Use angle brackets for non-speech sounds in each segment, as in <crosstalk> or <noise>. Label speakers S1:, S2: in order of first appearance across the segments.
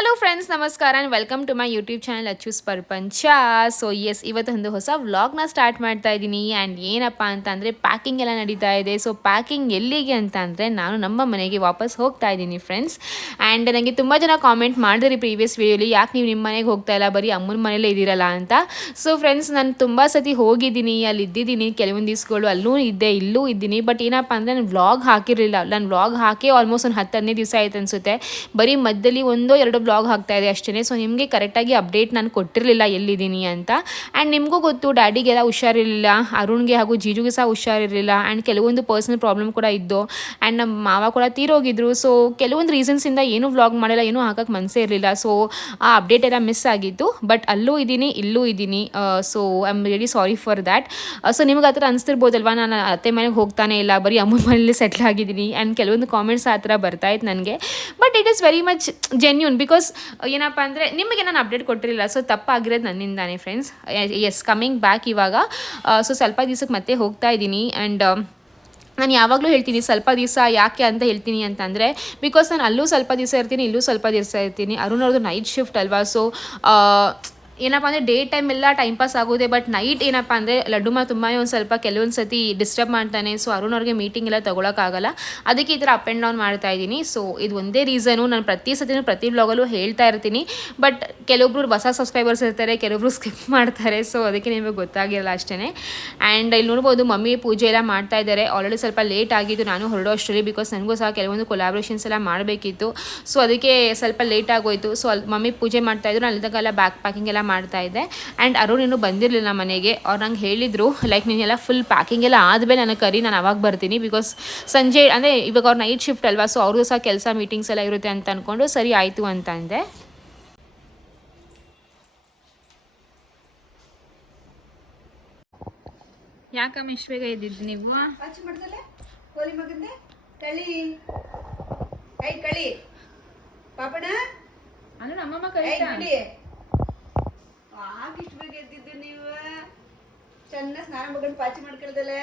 S1: Hello friends ನಮಸ್ಕಾರ and welcome to my YouTube channel ಅಚ್ಚೂಸ್ ಪ್ರಪಂಚ so S ಇವತ್ತೊಂದು ಹೊಸ ವ್ಲಾಗ್ನ ಸ್ಟಾರ್ಟ್ ಮಾಡ್ತಾ ಇದ್ದೀನಿ. ಆ್ಯಂಡ್ ಏನಪ್ಪ ಅಂತ ಅಂದರೆ ಪ್ಯಾಕಿಂಗ್ ಎಲ್ಲ ನಡೀತಾ ಇದೆ. ಸೊ ಪ್ಯಾಕಿಂಗ್ ಎಲ್ಲಿಗೆ ಅಂತ ಅಂದರೆ, ನಾನು ನಮ್ಮ ಮನೆಗೆ ವಾಪಸ್ ಹೋಗ್ತಾ ಇದ್ದೀನಿ ಫ್ರೆಂಡ್ಸ್ ಆ್ಯಂಡ್ ನನಗೆ ತುಂಬ ಜನ ಕಾಮೆಂಟ್ ಮಾಡಿದ್ರಿ ಪ್ರೀವಿಯಸ್ ವೀಡಿಯೋಲಿ ಯಾಕೆ ನೀವು ನಿಮ್ಮ ಮನೆಗೆ ಹೋಗ್ತಾ ಇಲ್ಲ? ಬರೀ ಅಮ್ಮನ ಮನೇಲೇ ಇದ್ದೀರಲ್ಲ ಅಂತ. ಸೊ ಫ್ರೆಂಡ್ಸ್ ನಾನು ತುಂಬ ಸತಿ ಹೋಗಿದ್ದೀನಿ. ಅಲ್ಲಿ ಇದ್ದಿದ್ದೀನಿ. ಕೆಲವೊಂದು ದಿವಸಗಳು ಅಲ್ಲೂ ಇದ್ದೆ, ಇಲ್ಲೂ ಇದ್ದೀನಿ. ಬಟ್ ಏನಪ್ಪ ಅಂದರೆ, ನಾನು ವ್ಲಾಗ್ ಹಾಕಿರಲಿಲ್ಲ. ನಾನು ವ್ಲಾಗ್ ಹಾಕಿ ಆಲ್ಮೋಸ್ಟ್ ಒಂದು ಹತ್ತು ಹದಿನೈದು ದಿವಸ ಆಯ್ತು ಅನಿಸುತ್ತೆ. ಬರೀ ಮಧ್ಯದಲ್ಲಿ ಒಂದೋ, ಎರಡೋ ಬ್ಲಾಗ್ ಹಾಕ್ತಾ ಇದೆ ಅಷ್ಟೇ ಸೊ ನಿಮಗೆ ಕರೆಕ್ಟಾಗಿ ಅಪ್ಡೇಟ್ ನಾನು ಕೊಟ್ಟಿರಲಿಲ್ಲ ಎಲ್ಲಿದ್ದೀನಿ ಅಂತ. ಆ್ಯಂಡ್ ನಿಮಗೂ ಗೊತ್ತು, ಡ್ಯಾಡಿಗೆಲ್ಲ ಹುಷಾರಿರಲಿಲ್ಲ, ಅರುಣ್ಗೆ ಹಾಗೂ ಜೀಜುಗೆ ಸಹ ಹುಷಾರಿರಲಿಲ್ಲ ಆ್ಯಂಡ್ ಕೆಲವೊಂದು ಪರ್ಸನಲ್ ಪ್ರಾಬ್ಲಮ್ ಕೂಡ ಇದ್ದು ಆ್ಯಂಡ್ ನಮ್ಮ ಮಾವ ಕೂಡ ತೀರೋಗಿದ್ರು. ಸೊ ಕೆಲವೊಂದು ರೀಸನ್ಸಿಂದ ಏನೂ ವ್ಲಾಗ್ ಮಾಡಿಲ್ಲ, ಏನೂ ಹಾಕೋಕ್ಕೆ ಮನಸ್ಸೇ ಇರಲಿಲ್ಲ. ಸೊ ಆ ಅಪ್ಡೇಟ್ ಎಲ್ಲ ಮಿಸ್ ಆಗಿತ್ತು. ಬಟ್ ಅಲ್ಲೂ ಇದ್ದೀನಿ, ಇಲ್ಲೂ ಇದ್ದೀನಿ. So I am really sorry for that so ನಿಮ್ಗೆ ಆ ಥರ ಅನಿಸ್ತಿರ್ಬೋದಲ್ವಾ? ನಾನು ಅತ್ತೆ ಮನೆಗೆ ಹೋಗ್ತಾನೆ ಇಲ್ಲ, ಬರೀ ಅಮ್ಮನ ಮನೇಲಿ ಸೆಟ್ಲ್ ಆಗಿದ್ದೀನಿ. ಆ್ಯಂಡ್ ಕೆಲವೊಂದು ಕಾಮೆಂಟ್ಸ್ ಆ ಥರ ಬರ್ತಾ ಇತ್ತು ನನಗೆ. But it is very much genuine because ಏನಪ್ಪ ಅಂದರೆ ನಿಮಗೆ ನಾನು ಅಪ್ಡೇಟ್ ಕೊಟ್ಟಿರಲಿಲ್ಲ. ಸೊ ತಪ್ಪಾಗಿರೋದು ನನ್ನಿಂದಾನೆ ಫ್ರೆಂಡ್ಸ್ ಎಸ್ ಕಮಿಂಗ್ ಬ್ಯಾಕ್ ಇವಾಗ. ಸೊ ಸ್ವಲ್ಪ ದಿವ್ಸಕ್ಕೆ ಮತ್ತೆ ಹೋಗ್ತಾ ಇದ್ದೀನಿ. ಆ್ಯಂಡ್ ನಾನು ಯಾವಾಗಲೂ ಹೇಳ್ತೀನಿ, ಸ್ವಲ್ಪ ದಿವಸ ಯಾಕೆ ಅಂತ ಹೇಳ್ತೀನಿ ಅಂತಂದರೆ ಬಿಕಾಸ್ ನಾನು ಅಲ್ಲೂ ಸ್ವಲ್ಪ ದಿವಸ ಇರ್ತೀನಿ, ಇಲ್ಲೂ ಸ್ವಲ್ಪ ದಿವಸ ಇರ್ತೀನಿ. ಅರುಣ್ ಅವ್ರದ್ದು ನೈಟ್ ಶಿಫ್ಟ್ ಅಲ್ವಾ? ಸೊ ಏನಪ್ಪ ಅಂದರೆ ಡೇ ಟೈಮ್ ಎಲ್ಲ ಟೈಮ್ ಪಾಸ್ ಆಗೋದೆ ಬಟ್ ನೈಟ್ ಏನಪ್ಪ ಅಂದರೆ ಲಡ್ಡುಮ ತುಂಬ ಒಂದು ಸ್ವಲ್ಪ ಕೆಲವೊಂದು ಸತಿ ಡಿಸ್ಟರ್ಬ್ ಮಾಡ್ತಾನೆ. ಸೊ ಅರುಣ್ ಅವ್ರಿಗೆ ಮೀಟಿಂಗ್ ಎಲ್ಲ ತೊಗೊಳಕ್ಕಾಗಲ್ಲ ಅದಕ್ಕೆ ಈ ಥರ ಅಪ್ ಆ್ಯಂಡ್ ಡೌನ್ ಮಾಡ್ತಾ ಇದ್ದೀನಿ. ಸೊ ಇದು ಒಂದೇ ರೀಸನು ನಾನು ಪ್ರತಿ ಸತಿನೂ ಪ್ರತಿ ಬ್ಲಾಗಲ್ಲೂ ಹೇಳ್ತಾ ಇರ್ತೀನಿ. ಬಟ್ ಕೆಲವೊಬ್ರು ಹೊಸ ಸಬ್ಸ್ಕ್ರೈಬರ್ಸ್ ಇರ್ತಾರೆ, ಕೆಲವೊಬ್ರು ಸ್ಕಿಪ್ ಮಾಡ್ತಾರೆ. ಸೊ ಅದಕ್ಕೆ ನಿಮಗೆ ಗೊತ್ತಾಗಿರಲ್ಲ ಅಷ್ಟೇ ಆ್ಯಂಡ್ ಇಲ್ಲಿ ನೋಡ್ಬೋದು, ಮಮ್ಮಿ ಪೂಜೆ ಎಲ್ಲ ಮಾಡ್ತಾ ಇದ್ದಾರೆ. ಆಲ್ರೆಡಿ ಸ್ವಲ್ಪ ಲೇಟ್ ಆಗಿದ್ದು ನಾನು ಹೊರಡೋ ಅಷ್ಟರಲ್ಲಿ ಬಿಕಾಸ್ ನನಗೂ ಸಹ ಕೆಲವೊಂದು ಕೊಲಾಬ್ರೇಷನ್ಸ್ ಎಲ್ಲ ಮಾಡಬೇಕಿತ್ತು. ಸೊ ಅದಕ್ಕೆ ಸ್ವಲ್ಪ ಲೇಟ್ ಆಗೋಯಿತು. ಸೊ ಅಲ್ಲಿ ಮಮ್ಮಿ ಪೂಜೆ ಮಾಡ್ತಾಯಿದ್ರು ನಾನು ಅಲ್ಲಿದ್ದಾಗೆಲ್ಲ ಬ್ಯಾಕ್ ಪ್ಯಾಕಿಂಗ್ ಎಲ್ಲ ಮಾಡ್ತಾ ಇದ್ದೆ ಆ್ಯಂಡ್ ಅರುಣ್ ಇನ್ನೂ ಬಂದಿರಲಿಲ್ಲ ಮನೆಗೆ. ಅವ್ರು ನಂಗೆ ಹೇಳಿದರು ಲೈಕ್ ನೀನೆಲ್ಲ ಫುಲ್ ಪ್ಯಾಕಿಂಗ್ ಎಲ್ಲ ಆದಮೇಲೆ ನನಗೆ ಕರಿ ನಾನು ಅವಾಗ ಬರ್ತೀನಿ ಬಿಕಾಸ್ ಸಂಜೆ ಅಂದರೆ ಇವಾಗ ಅವ್ರು ನೈಟ್ ಶಿಫ್ಟ್ ಅಲ್ವಾ ಸೊ ಅವ್ರಿಗೂ ಸಹ ಕೆಲಸ ಮೀಟಿಂಗ್ಸ್ ಎಲ್ಲ ಇರುತ್ತೆ ಅಂತ ಅಂದ್ಕೊಂಡು ಸರಿ ಆಯಿತು ಅಂತ ಅಂದೆ. ಯಾಕಮ್ಮ ಇಷ್ಟು ಬೇಗ ಇದ್ದಿದ್ದು ನೀವು?
S2: ಮಾಡ್ದಲೆ? ಕೋಳಿ ಮಗಂದೆ? ಕಳಿ. ಕೈ ಕಳಿ. ಪಾಪಣ
S1: ಅಂದ್ರೆ ನಮ್ಮಮ್ಮ
S2: ಐ
S1: ಕರೀತಾ
S2: ಇಷ್ಟು ಬೇಗ ಎದ್ದಿದ್ದು ನೀವು? ಚೆನ್ನ ಸ್ನಾನ ಮಗನ್ ಪಾಚಿ ಮಾಡ್ಕೊಳ್ದಲೆ?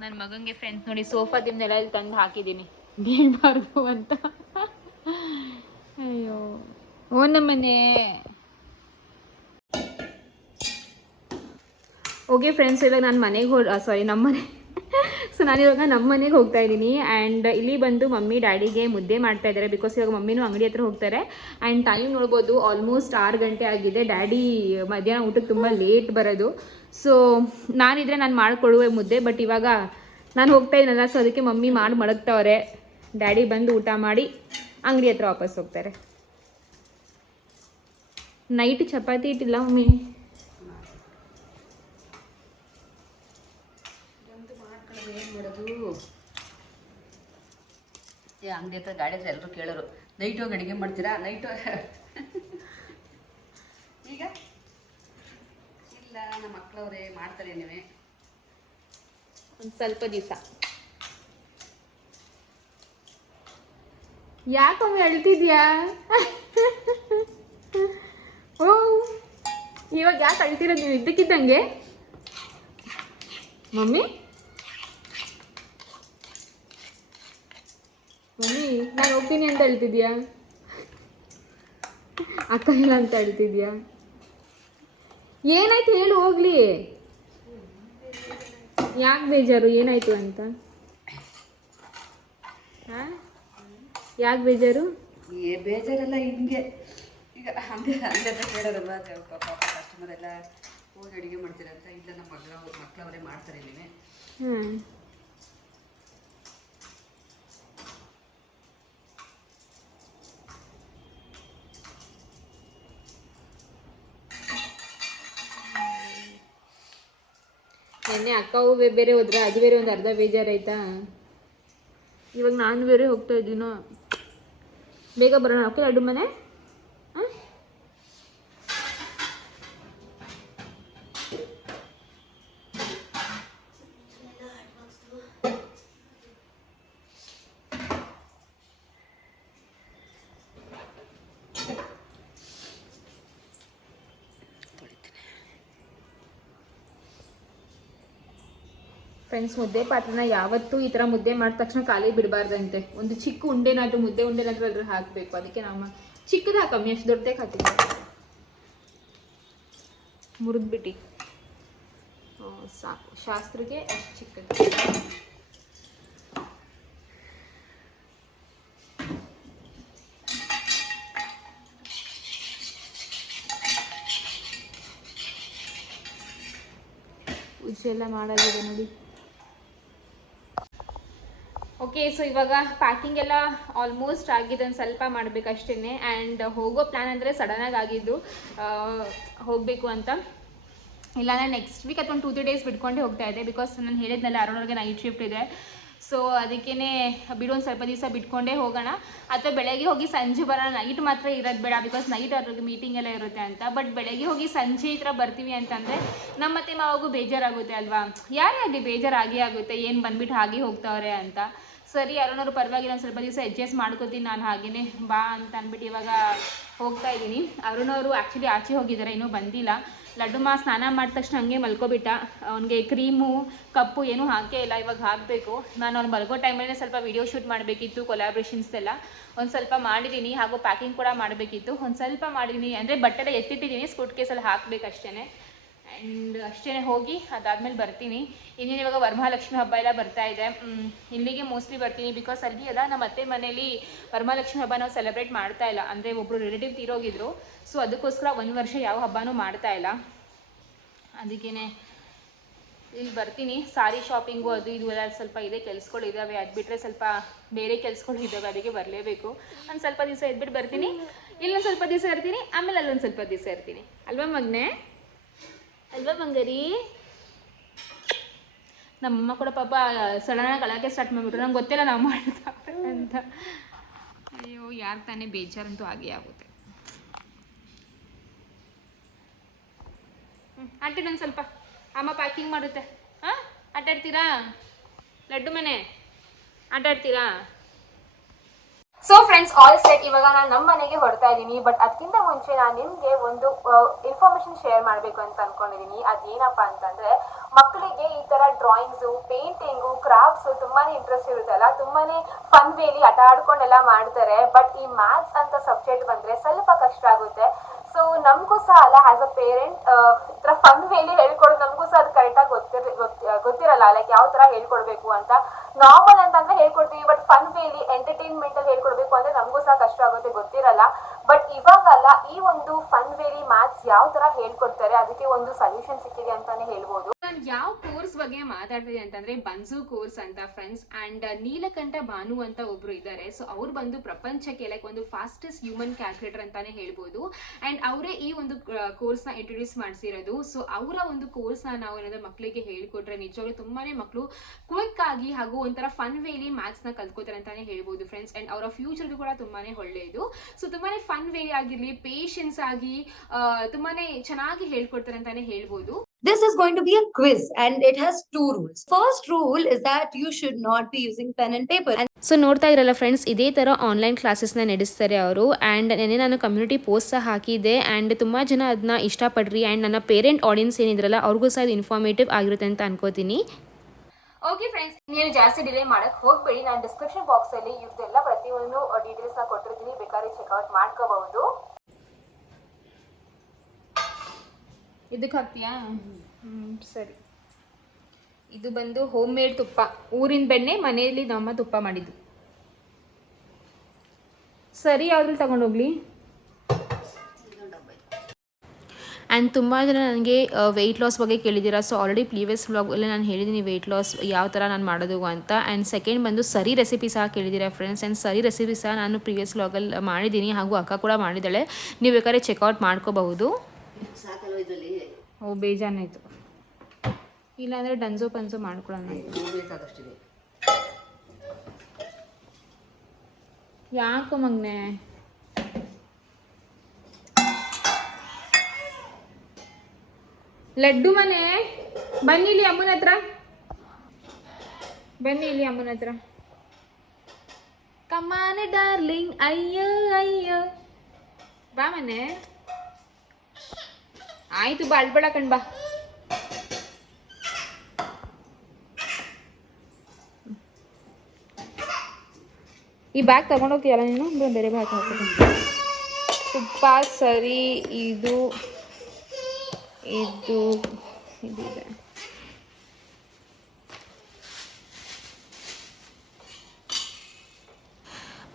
S1: ನನ್ನ ಮಗಂಗೆ ಫ್ರೆಂಡ್ಸ್ ನೋಡಿ ಸೋಫಾ ದಿಮ್ನೆಲ್ಲ ಇಲ್ಲಿ ತಂದು ಹಾಕಿದ್ದೀನಿ. ಬೀಳ್ಬಾರ್ದು ಅಂತ. ಅಯ್ಯೋ. ಓ ನಮ್ಮನೆ. ಓಕೆ ಫ್ರೆಂಡ್ಸ್ ಇವಾಗ ನಾನು ಮನೆಗೆ ಹೋ ಸಾರಿ ನಮ್ಮ ಮನೆ ಸೊ ನಾನಿವಾಗ ನಮ್ಮ ಮನೆಗೆ ಹೋಗ್ತಾ ಇದ್ದೀನಿ. ಆ್ಯಂಡ್ ಇಲ್ಲಿ ಬಂದು ಮಮ್ಮಿ, ಡ್ಯಾಡಿಗೆ ಮುದ್ದೆ ಮಾಡ್ತಾ ಇದ್ದಾರೆ. ಬಿಕಾಸ್ ಇವಾಗ ಮಮ್ಮಿನೂ ಅಂಗಡಿ ಹತ್ರ ಹೋಗ್ತಾರೆ. ಆ್ಯಂಡ್ ಟೈಮ್ ನೋಡ್ಬೋದು ಆಲ್ಮೋಸ್ಟ್ ಆರು ಗಂಟೆ ಆಗಿದೆ. ಡ್ಯಾಡಿ ಮಧ್ಯಾಹ್ನ ಊಟಕ್ಕೆ ತುಂಬ ಲೇಟ್ ಬರೋದು. ಸೊ ನಾನಿದ್ರೆ ನಾನು ಮಾಡಿಕೊಡುವೆ ಮುದ್ದೆ ಬಟ್ ಇವಾಗ ನಾನು ಹೋಗ್ತಾ ಇದ್ದೀನಲ್ಲ ಸೊ ಅದಕ್ಕೆ ಮಮ್ಮಿ ಮಾಡಿ ಮಡಗ್ತವ್ರೆ. ಡ್ಯಾಡಿ ಬಂದು ಊಟ ಮಾಡಿ ಅಂಗಡಿ ಹತ್ರ ವಾಪಸ್ ಹೋಗ್ತಾರೆ. ನೈಟ್ ಚಪಾತಿ ಇಟ್ಟಿಲ್ಲ ಮಮ್ಮಿ?
S2: ಮಾಡೋದು ಏ ಅಂಗಡಿ ಹತ್ರ ಗಾಡಿ ಹತ್ರ ಎಲ್ಲರೂ ಕೇಳೋರು. ನೈಟ್ ಹೋಗಿ ಅಡುಗೆ ಮಾಡ್ತೀರಾ? ನೈಟ್ <laughs> ಈಗ? ಇಲ್ಲ ನಮ್ಮ ಮಕ್ಕಳವ್ರೆ ಮಾಡ್ತಾರೆ ನೀವೇ
S1: ಒಂದು ಸ್ವಲ್ಪ ದಿವಸ. ಯಾಕೊಮ್ಮೆ ಅಳ್ತಿದ್ಯಾ? <laughs> ಓ ಇವಾಗ ಯಾಕೆ ಅಳ್ತಿರೋದು ನೀವು ಇದ್ದಕ್ಕಿದ್ದಂಗೆ? ಮಮ್ಮಿ? ಮಮ್ಮಿ ನಾನು ಹೋಗ್ತೀನಿ ಅಂತ ಹೇಳ್ತಿದ್ಯಾ? ಅಕ್ಕ ಇಲ್ಲ ಅಂತ ಹೇಳ್ತಿದ್ಯಾ? ಏನಾಯ್ತು ಹೇಳು ಹೋಗ್ಲಿ. ಯಾಕೆ ಬೇಜಾರು ಏನಾಯ್ತು ಅಂತ? ಹಾಂ? ಯಾಕೆ ಬೇಜಾರು?
S2: ಏ ಬೇಜಾರೆಲ್ಲ ಹಿಂಗೆ. ಈಗ ಹಂಗೆ ಹಂಗೆ ಹತ್ರ ಕೇಳೋರಲ್ವ ಪಾಪ ಕಸ್ಟಮರ್ ಎಲ್ಲ ಹೋಗಿ ಅಡುಗೆ ಮಾಡ್ತೀರಂತ ಇಲ್ಲ ನಮ್ಮ ಮಗಳ ಮಕ್ಕಳವರೇ ಮಾಡ್ತಾರೆ ಇಲ್ಲಿನೇ
S1: ಹ್ಞೂ ನಿನ್ನೆ ಅಕ್ಕವು ಬೇರೆ ಹೋದ್ರೆ ಅದು ಬೇರೆ ಒಂದು ಅರ್ಧ ಬೇಜಾರಾಯ್ತಾ? ಇವಾಗ ನಾನು ಬೇರೆ ಹೋಗ್ತಾ ಇದ್ದೀನೋ. ಬೇಗ ಬರೋಣ. ಅಕ್ಕ ಎರಡು ಮನೆ?
S3: ಫ್ರೆಂಡ್ಸ್ ಮುದ್ದೆ ಪಾತ್ರನ ಯಾವತ್ತೂ ಈ ಥರ ಮುದ್ದೆ ಮಾಡಿದ ತಕ್ಷಣ ಖಾಲಿ ಬಿಡಬಾರ್ದಂತೆ. ಒಂದು ಚಿಕ್ಕ ಉಂಡೆನಾದರೂ, ಮುದ್ದೆ ಉಂಡೆನಾದರೂ ಅದ್ರ ಹಾಕಬೇಕು. ಅದಕ್ಕೆ ನಮ್ಮ ಚಿಕ್ಕದು ಹಾಕಮ್ಮಿ ಅಷ್ಟು ದೊಡ್ಡದೇ ಹಾಕಿದ್ದೆ ಮುರಿದ್ಬಿಟ್ಟು ಸಾಕು. ಶಾಸ್ತ್ರಕ್ಕೆ ಅಷ್ಟು ಚಿಕ್ಕದು. ಉಜ್ಜೆಲ್ಲ ಮಾಡೋದಿದೆ ನೋಡಿ. ಓಕೆ ಸೊ ಇವಾಗ ಪ್ಯಾಕಿಂಗ್ ಎಲ್ಲ ಆಲ್ಮೋಸ್ಟ್ ಆಗಿದೆ, ಒಂದು ಸ್ವಲ್ಪ ಮಾಡಬೇಕಷ್ಟೇ ಆ್ಯಂಡ್ ಹೋಗೋ ಪ್ಲ್ಯಾನ್ ಅಂದರೆ ಸಡನ್ನಾಗಿ ಆಗಿದ್ದು ಹೋಗಬೇಕು ಅಂತ. ಇಲ್ಲ ನಾನು ನೆಕ್ಸ್ಟ್ ವೀಕ್ ಅಥವಾ ಟೂ ತ್ರೀ ಡೇಸ್ ಬಿಟ್ಕೊಂಡೇ ಹೋಗ್ತಾ ಇದೆ ಬಿಕಾಸ್ ನಾನು ಹೇಳಿದ್ನಲ್ಲ ಅರೊಳಗೆ ನೈಟ್ ಶಿಫ್ಟ್ ಇದೆ. ಸೊ ಅದಕ್ಕೇ ಬಿಡು, ಒಂದು ಸ್ವಲ್ಪ ದಿವಸ ಬಿಟ್ಕೊಂಡೇ ಹೋಗೋಣ. ಅಥವಾ ಬೆಳಗ್ಗೆ ಹೋಗಿ ಸಂಜೆ ಬರೋಣ. ನೈಟ್ ಮಾತ್ರ ಇರೋದು ಬೇಡ ಬಿಕಾಸ್ ನೈಟ್ ಅವ್ರಿಗೆ ಮೀಟಿಂಗ್ ಎಲ್ಲ ಇರುತ್ತೆ ಅಂತ. ಬಟ್ ಬೆಳಗ್ಗೆ ಹೋಗಿ ಸಂಜೆ ಈ ಥರ ಬರ್ತೀವಿ ಅಂತಂದರೆ ನಮ್ಮ ಮತ್ತೆ ಮಾವಾಗೂ ಬೇಜಾರಾಗುತ್ತೆ ಅಲ್ವಾ? ಯಾರೇ ಆಗಲಿ ಬೇಜಾರಾಗಿ ಆಗುತ್ತೆ? ಏನು ಬಂದ್ಬಿಟ್ಟು ಹಾಗೆ ಹೋಗ್ತಾವ್ರೆ ಅಂತ. ಸರಿ ಯಾರೋನಾದ್ರು ಪರವಾಗಿಲ್ಲ, ಒಂದು ಸ್ವಲ್ಪ ದಿವಸ ಅಡ್ಜಸ್ಟ್ ಮಾಡ್ಕೋತೀನಿ ನಾನು ಹಾಗೇನೆ. ಬಾ ಅಂತ ಅಂದ್ಬಿಟ್ಟು ಇವಾಗ ಹೋಗ್ತಾ ಇದ್ದೀನಿ. ಅರುಣವರು ಆ್ಯಕ್ಚುಲಿ ಆಚೆ ಹೋಗಿದ್ದಾರೆ, ಇನ್ನೂ ಬಂದಿಲ್ಲ. ಲಡ್ಡು ಮಾ ಸ್ನಾನ ಮಾಡಿದ ತಕ್ಷಣ ಹಂಗೆ ಮಲ್ಕೊಬಿಟ್ಟ. ಅವನಿಗೆ ಕ್ರೀಮು ಕಪ್ಪು ಏನೂ ಹಾಕೇ ಇಲ್ಲ, ಇವಾಗ ಹಾಕಬೇಕು. ನಾನು ಅವ್ನು ಮಲ್ಗೋ ಟೈಮಲ್ಲೇ ಸ್ವಲ್ಪ ವಿಡಿಯೋ ಶೂಟ್ ಮಾಡಬೇಕಿತ್ತು ಕೊಲಾಬ್ರೇಷನ್ಸ್ ಎಲ್ಲ. ಒಂದು ಸ್ವಲ್ಪ ಮಾಡಿದ್ದೀನಿ ಹಾಗೂ ಪ್ಯಾಕಿಂಗ್ ಕೂಡ ಮಾಡಬೇಕಿತ್ತು. ಒಂದು ಸ್ವಲ್ಪ ಮಾಡಿದ್ದೀನಿ ಅಂದರೆ ಬಟ್ಟೆಲ್ಲ ಎತ್ತಿಟ್ಟಿದ್ದೀನಿ ಸ್ಕೂಟ್ ಕೇಸಲ್ಲಿ ಹಾಕಬೇಕಷ್ಟೇ ಆ್ಯಂಡ್ ಅಷ್ಟೇ ಹೋಗಿ ಅದಾದಮೇಲೆ ಬರ್ತೀನಿ. ಇನ್ನೇನು ಇವಾಗ ವರಮಹಾಲಕ್ಷ್ಮಿ ಹಬ್ಬ ಎಲ್ಲ ಬರ್ತಾ ಇದೆ. ಇಲ್ಲಿಗೆ ಮೋಸ್ಟ್ಲಿ ಬರ್ತೀನಿ ಬಿಕಾಸ್ ಅಲ್ಲಿ ಎಲ್ಲ ನಮ್ಮ ಅತ್ತೆ ಮನೇಲಿ ವರಮಹಾಲಕ್ಷ್ಮಿ ಹಬ್ಬ ನಾವು ಸೆಲೆಬ್ರೇಟ್ ಮಾಡ್ತಾ ಇಲ್ಲ. ಅಂದರೆ ಒಬ್ಬರು ರಿಲೇಟಿವ್ ತೀರೋಗಿದ್ರು. ಸೊ ಅದಕ್ಕೋಸ್ಕರ ಒಂದು ವರ್ಷ ಯಾವ ಹಬ್ಬನೂ ಮಾಡ್ತಾ ಇಲ್ಲ. ಅದಕ್ಕೇ ಇಲ್ಲಿ ಬರ್ತೀನಿ. ಸಾರಿ ಶಾಪಿಂಗು ಅದು ಇದು ಎಲ್ಲ ಸ್ವಲ್ಪ ಇದೆ, ಕೆಲ್ಸಗಳು ಅದು ಬಿಟ್ಟರೆ ಸ್ವಲ್ಪ ಬೇರೆ ಕೆಲ್ಸಗಳು ಇದ್ದಾವೆ ಅದಕ್ಕೆ ಬರಲೇಬೇಕು. ಒಂದು ಸ್ವಲ್ಪ ದಿವಸ ಇದ್ಬಿಟ್ಟು ಬರ್ತೀನಿ. ಇಲ್ಲೊಂದು ಸ್ವಲ್ಪ ದಿವಸ ಇರ್ತೀನಿ. ಆಮೇಲೆ ಅಲ್ಲೊಂದು ಸ್ವಲ್ಪ ದಿವಸ ಇರ್ತೀನಿ. ಅಲ್ವಾ ಮಗ್ನೆ? ಅಲ್ವಾ ಬಂಗಾರಿ? ನಮ್ಮಮ್ಮ ಕೂಡ ಪಾಪ ಸಡನ್ನಾಗಿ ಅಳಕ್ಕೆ ಸ್ಟಾರ್ಟ್ ಮಾಡ್ಬಿಟ್ರು. ನಂಗೆ ಗೊತ್ತಿಲ್ಲ ನಾವು ಮಾಡ್ತಾ ಅಂತ. ಅಯ್ಯೋ, ಯಾರು ತಾನೇ ಬೇಜಾರಂತೂ ಆಗೇ ಆಗುತ್ತೆ. ಆಂಟಿ ನಾನು ಸ್ವಲ್ಪ ಅಮ್ಮ ಪ್ಯಾಕಿಂಗ್ ಮಾಡುತ್ತೆ. ಹಾಂ? ಆಟಾಡ್ತೀರಾ? ಲಡ್ಡು ಮನೆ? ಆಟಾಡ್ತೀರಾ? ಸೊ ಫ್ರೆಂಡ್ಸ್ ಆಲ್ ಸೆಟ್ ಇವಾಗ ನಾನು ನಮ್ಮ ಮನೆಗೆ ಹೊರತಾ ಇದ್ದೀನಿ ಬಟ್ ಅದಕ್ಕಿಂತ ಮುಂಚೆ ನಾನು ನಿಮಗೆ ಒಂದು ಇನ್ಫಾರ್ಮೇಶನ್ ಶೇರ್ ಮಾಡಬೇಕು ಅಂತ ಅನ್ಕೊಂಡಿದ್ದೀನಿ. ಅದೇನಪ್ಪ ಅಂತಂದ್ರೆ ಮಕ್ಕಳಿಗೆ ಈ ತರ ಡ್ರಾಯಿಂಗ್ಸ್ ಪೇಂಟಿಂಗು ಕ್ರಾಫ್ಟ್ಸ್ ತುಂಬಾನೇ ಇಂಟ್ರೆಸ್ಟ್ ಇರುತ್ತಲ್ಲ ತುಂಬಾನೇ ಫನ್ ವೇಲಿ ಆಟ ಆಡ್ಕೊಂಡೆಲ್ಲ ಮಾಡ್ತಾರೆ. ಬಟ್ ಈ ಮ್ಯಾಥ್ಸ್ ಅಂತ ಸಬ್ಜೆಕ್ಟ್ ಬಂದ್ರೆ ಸ್ವಲ್ಪ ಕಷ್ಟ ಆಗುತ್ತೆ. ಸೊ ನಮಗೂ ಸಹ ಅಲ್ಲ ಆಸ್ ಅ ಪೇರೆಂಟ್ ಈ ಥರ ಫನ್ ವೇಲಿ ಹೇಳ್ಕೊಡೋದು ನಮಗೂ ಸಹ ಅದು ಕರೆಕ್ಟಾಗಿ ಗೊತ್ತಿರ್ ಗೊತ್ತಿರಲ್ಲ ಲೈಕ್ ಯಾವ ಥರ ಹೇಳ್ಕೊಡ್ಬೇಕು ಅಂತ. ನಾರ್ಮಲ್ ಅಂತಂದ್ರೆ ಹೇಳ್ಕೊಡ್ತೀವಿ ಬಟ್ ಫನ್ ವೇಲಿ ಎಂಟರ್ಟೈನ್ಮೆಂಟ್ ಅಲ್ಲಿ ಹೇಳ್ಕೊಡ್ಬೇಕು ಅಂದ್ರೆ ನಮಗೂ ಸಹ ಕಷ್ಟ ಆಗುತ್ತೆ, ಗೊತ್ತಿರಲ್ಲ. ಬಟ್ ಇವಾಗಲ್ಲ ಈ ಒಂದು ಫನ್ ವೇಲಿ ಮ್ಯಾಥ್ಸ್ ಯಾವ ತರ ಹೇಳ್ಕೊಡ್ತಾರೆ, ಅದಕ್ಕೆ ಒಂದು ಸೊಲ್ಯೂಷನ್ ಸಿಕ್ಕಿದೆ ಅಂತಾನೆ ಹೇಳ್ಬೋದು. ನಾನು ಯಾವ ಕೋರ್ಸ್ ಬಗ್ಗೆ ಮಾತಾಡ್ತಿದ್ದೆ ಅಂತಂದ್ರೆ ಬನ್ಸು ಕೋರ್ಸ್ ಅಂತ ಫ್ರೆಂಡ್ಸ್ ಅಂಡ್ ನೀಲಕಂಠ ಭಾನು ಅಂತ ಒಬ್ರು ಇದ್ದಾರೆ. ಸೊ ಅವ್ರು ಬಂದು ಪ್ರಪಂಚಕ್ಕೆ ಲೈಕ್ ಒಂದು ಫಾಸ್ಟೆಸ್ಟ್ ಹ್ಯೂಮನ್ ಕ್ಯಾಲ್ಕುಲೇಟರ್ ಅಂತಾನೆ ಹೇಳ್ಬೋದು. ಅಂಡ್ ಅವರೇ ಈ ಒಂದು ಕೋರ್ಸ್ನ ಇಂಟ್ರೊಡ್ಯೂಸ್ ಮಾಡಿಸಿರೋದು. ಸೊ ಅವರ ಒಂದು ಕೋರ್ಸ್ನ ನಾವು ಏನಾದ್ರು ಮಕ್ಕಳಿಗೆ ಹೇಳ್ಕೊಟ್ರೆ ನಿಜವಾಗ್ಲೂ ತುಂಬಾನೇ ಮಕ್ಕಳು ಕ್ವಿಕ್ ಆಗಿ ಹಾಗೂ ಒಂಥರ ಫನ್ ವೇಲಿ ಮ್ಯಾಥ್ಸ್ನ ಕಲ್ತ್ಕೋತಾರೆ ಅಂತಾನೆ ಹೇಳ್ಬೋದು ಫ್ರೆಂಡ್ಸ್ ಅಂಡ್ ಅವರ ಫ್ಯೂಚರ್ ಕೂಡ ತುಂಬಾನೇ ಒಳ್ಳೆಯದು. ಸೊ ತುಂಬಾನೇ ಫನ್ ವೇ ಆಗಿರ್ಲಿ ಪೇಷನ್ಸ್ ಆಗಿ ಆ, ತುಂಬಾನೇ ಚೆನ್ನಾಗಿ ಹೇಳ್ಕೊಡ್ತಾರೆ ಅಂತಾನೆ ಹೇಳ್ಬೋದು.
S4: This is going to be a quiz and it has two rules. First rule is that you should not be using pen and paper. And
S3: so ನೋಡ್ತಾ ಇರಲ್ಲ ಫ್ರೆಂಡ್ಸ್ ಇದೇ ಥರ ಆನ್ಲೈನ್ ಕ್ಲಾಸಸ್ನ ನಡೆಸ್ತಾರೆ ಅವರು. ಆ್ಯಂಡ್ ನೆನೆ ನಾನು ಕಮ್ಯುನಿಟಿ ಪೋಸ್ಟ್ ಸಹ ಹಾಕಿದ್ದೆ ಆ್ಯಂಡ್ ತುಂಬ ಜನ ಅದನ್ನ ಇಷ್ಟಪಡ್ರಿ ಆ್ಯಂಡ್ ನನ್ನ ಪೇರೆಂಟ್ ಆಡಿಯನ್ಸ್ ಏನಿದ್ರಲ್ಲ ಅವ್ರಿಗೂ ಸಹ ಇದು ಇನ್ಫಾರ್ಮೇಟಿವ್ ಆಗಿರುತ್ತೆ ಅಂತ ಅನ್ಕೋತೀನಿ. ಓಕೆ ಫ್ರೆಂಡ್ಸ್ ನೀವು ಜಾಸ್ತಿ ಡಿಲೇ ಮಾಡಕ್ ಹೋಗಬೇಡಿ. ನಾನು ಡಿಸ್ಕ್ರಿಪ್ಷನ್ ಬಾಕ್ಸಲ್ಲಿ ಇವ್ರದ್ದೆಲ್ಲ ಪ್ರತಿಯೊಂದು ಡೀಟೇಲ್ಸ್ನ ಕೊಟ್ಟಿರ್ತೀನಿ. ಬೇಕಾದ್ರೆ ಚೆಕ್ಔಟ್ ಮಾಡ್ಕೋಬಹುದು. ಇದಕ್ಕೆ ಹಾಕ್ತೀಯಾ? ಹ್ಞೂ ಸರಿ. ಇದು ಬಂದು ಹೋಮ್ ಮೇಡ್ ತುಪ್ಪ. ಊರಿನ ಬೆಣ್ಣೆ ಮನೆಯಲ್ಲಿ ನಮ್ಮ ತುಪ್ಪ ಮಾಡಿದ್ದು. ಸರಿ ಯಾವ್ದ್ರಲ್ಲಿ ತಗೊಂಡೋಗ್ಲಿ? ಆ್ಯಂಡ್ ತುಂಬ ಜನ ನನಗೆ ವೆಯ್ಟ್ ಲಾಸ್ ಬಗ್ಗೆ ಕೇಳಿದ್ದೀರಾ. ಸೊ ಆಲ್ರೆಡಿ ಪ್ರೀವಿಯಸ್ ವ್ಲಾಗಲ್ಲಿ ನಾನು ಹೇಳಿದ್ದೀನಿ ವೆಯ್ಟ್ ಲಾಸ್ ಯಾವ ಥರ ನಾನು ಮಾಡೋದು ಅಂತ. ಆ್ಯಂಡ್ ಸೆಕೆಂಡ್ ಬಂದು ಸರಿ ರೆಸಿಪಿ ಸಹ ಕೇಳಿದ್ದೀರಾ ಫ್ರೆಂಡ್ಸ್ ಆ್ಯಂಡ್ ಸರಿ ರೆಸಿಪಿ ಸಹ ನಾನು ಪ್ರೀವಿಯಸ್ ವ್ಲಾಗಲ್ಲಿ ಮಾಡಿದ್ದೀನಿ. ಹಾಗೂ ಅಕ್ಕ ಕೂಡ ಮಾಡಿದ್ದಾಳೆ. ನೀವು ಬೇಕಾದ್ರೆ ಚೆಕ್ಔಟ್ ಮಾಡ್ಕೋಬಹುದು.
S5: ಸಾಕಲ್ವ ಇದರಲ್ಲಿ?
S3: ಓ ಬೇಜಾನಾಯಿತು ಇಲ್ಲಾಂದರೆ ಡನ್ಸೋ ಪನ್ಸೋ ಮಾಡ್ಕೊಳ್ಳೋಣ
S5: ಬೇಕಾದಷ್ಟಿದೆ.
S3: ಯಾಕೋ ಮಗ್ನೆ? ಲಡ್ಡು ಮನೆ? ಬನ್ನಿ ಇಲ್ಲಿ ಅಮ್ಮನ ಹತ್ರ. ಬನ್ನಿ ಇಲ್ಲಿ ಅಮ್ಮನ ಹತ್ರ. ಕಮಾನೆ ಡಾರ್ಲಿಂಗ್ ಅಯ್ಯೋ ಅಯ್ಯೋ. ಬಾ ಮನೆ. ಆಯ್ತು ಬಾ, ಅಳ್ಬೇಡ ಕಣ್ ಬಾ.
S1: ಈ ಬ್ಯಾಗ್ ತಗೊಂಡೋಗ್ತೀಯಲ್ಲ ನೀನು? ಬೇರೆ ಬ್ಯಾಗ್ ಹಾಕೋದು ತುಪ್ಪ ಸರಿ ಇದು ಇದು ಇದು.